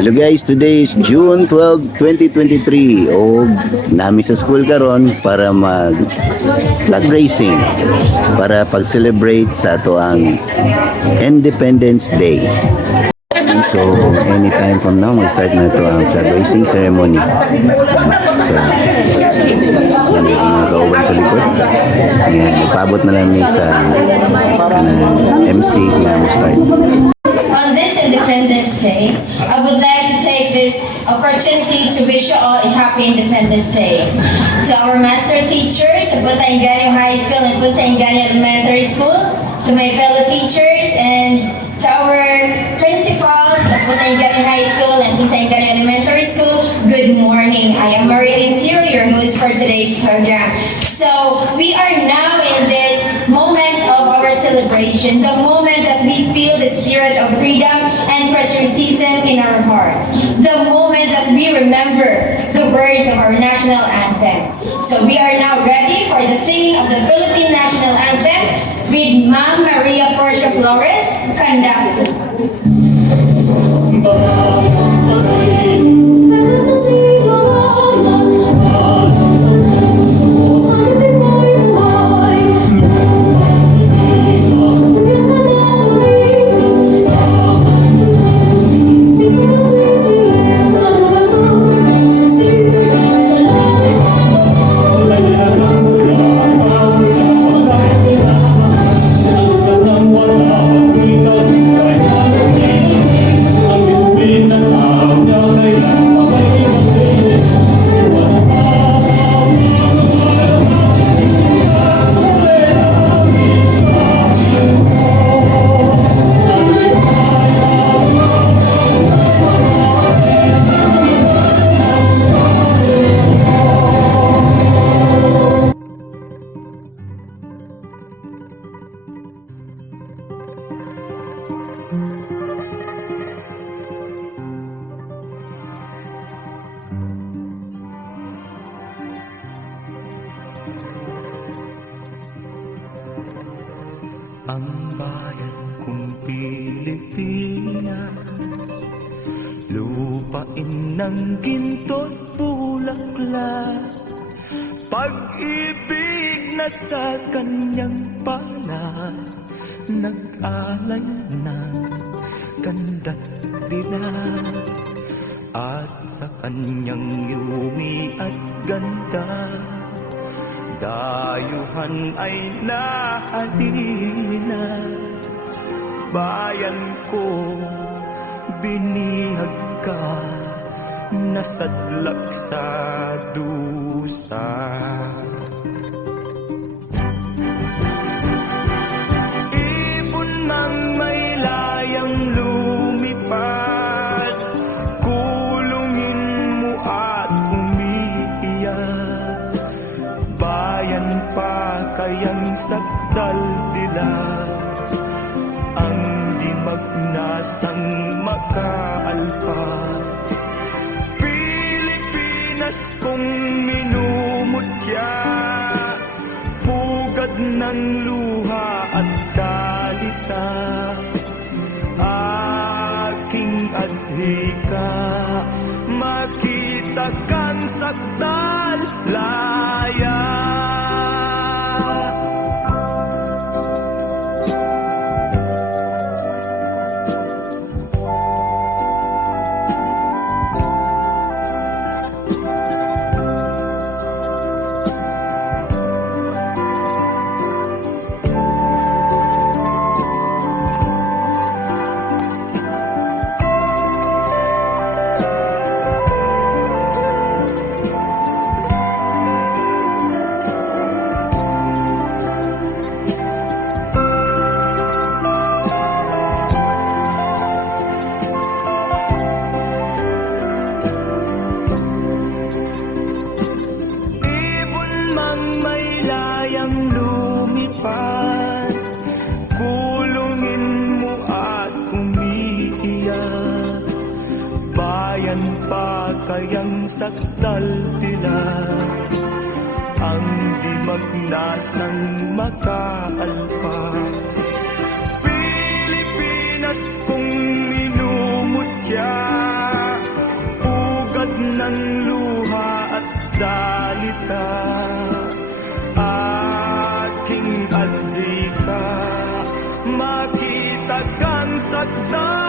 Hello guys, today is June 12, 2023 o nami sa school karon para mag flag racing para pag-celebrate sa ato ang Independence Day. So anytime from now mag-start na ito ang flag racing ceremony. So yan ang mga kauban sa likod. Yan, ipabot na lang ni sa MC na mag-start. On this Independence Day, I would like to take this opportunity to wish you all a happy Independence Day. To our master teachers at Punta Inganyo High School and Punta Inganyo Elementary School, to my fellow teachers, and to our principals at Punta Inganyo High School and Punta Inganyo Elementary School, good morning. I am Marie Interior, your host for today's program. So, we are now in this moment of our celebration, the moment that we feel the spirit of freedom and patriotism in our hearts, the moment that we remember the words of our national anthem. So, we are now ready for the singing of the Philippine National Anthem with Ma'am Maria Portia Flores, conducting. Ang bayan kong Pilipinas, lupain ng ginto't bulaklak, pag-ibig na sa kanyang palad, nag-alay ng kanda't dilag, at sa kanyang yumi at ganda, dayuhan ay nahalina. Bayan ko, binihag ka, nasadlak sa dusa. Ibon mang may layang lumipad, kulungin mo at umiiyak. Bayan pa kayang sakdal nila, ang di magnasang makaalpas. Pilipinas kong minumutya, pugad ng luha at kalita, aking adhika, makita kang sakdal laya. Kulungin mo at umiiyak, bayan pa kayang sakdal sila, ang di magnasang makaalpas. Pilipinas kong minumutya, ng luha at dalita, aking adika, makita kang sakta